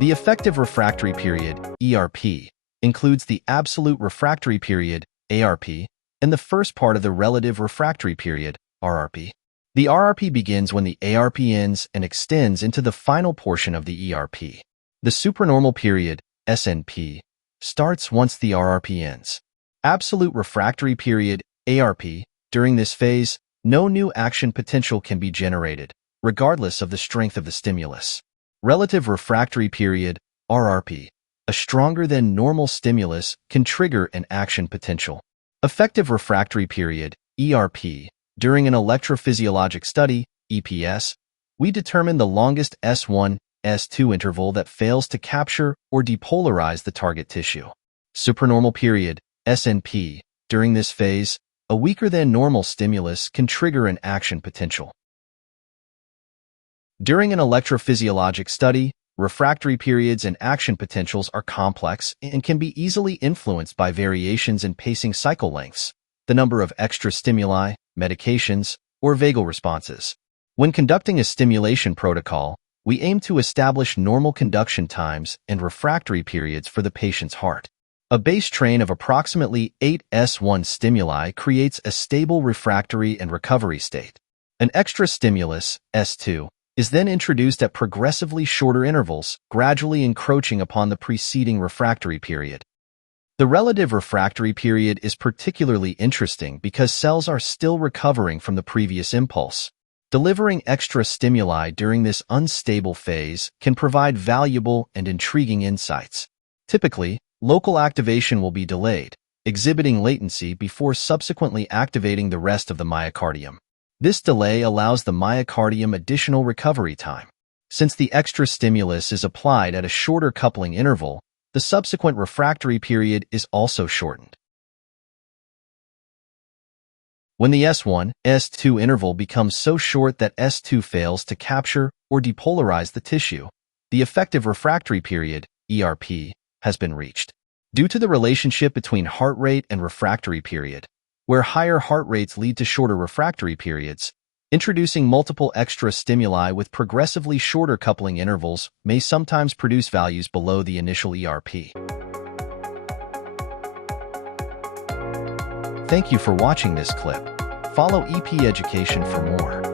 The effective refractory period, ERP, includes the absolute refractory period, ARP, and the first part of the relative refractory period, RRP. The RRP begins when the ARP ends and extends into the final portion of the ERP. The supernormal period, SNP, starts once the RRP ends. Absolute refractory period, ARP, during this phase, no new action potential can be generated, regardless of the strength of the stimulus. Relative refractory period, RRP, a stronger than normal stimulus can trigger an action potential. Effective refractory period, ERP, during an electrophysiologic study, EPS, we determine the longest S1, S2 interval that fails to capture or depolarize the target tissue. Supernormal period, SNP, during this phase, a weaker than normal stimulus can trigger an action potential. During an electrophysiologic study, refractory periods and action potentials are complex and can be easily influenced by variations in pacing cycle lengths, the number of extra stimuli, medications, or vagal responses. When conducting a stimulation protocol, we aim to establish normal conduction times and refractory periods for the patient's heart. A base train of approximately 8 S1 stimuli creates a stable refractory and recovery state. An extra stimulus, S2, is then introduced at progressively shorter intervals, gradually encroaching upon the preceding refractory period. The relative refractory period is particularly interesting because cells are still recovering from the previous impulse. Delivering extra stimuli during this unstable phase can provide valuable and intriguing insights. Typically, local activation will be delayed, exhibiting latency before subsequently activating the rest of the myocardium. This delay allows the myocardium additional recovery time. Since the extra stimulus is applied at a shorter coupling interval, the subsequent refractory period is also shortened. When the S1, S2 interval becomes so short that S2 fails to capture or depolarize the tissue, the effective refractory period, ERP, has been reached. Due to the relationship between heart rate and refractory period, where higher heart rates lead to shorter refractory periods, introducing multiple extra stimuli with progressively shorter coupling intervals may sometimes produce values below the initial ERP. Thank you for watching this clip. Follow EP Education for more.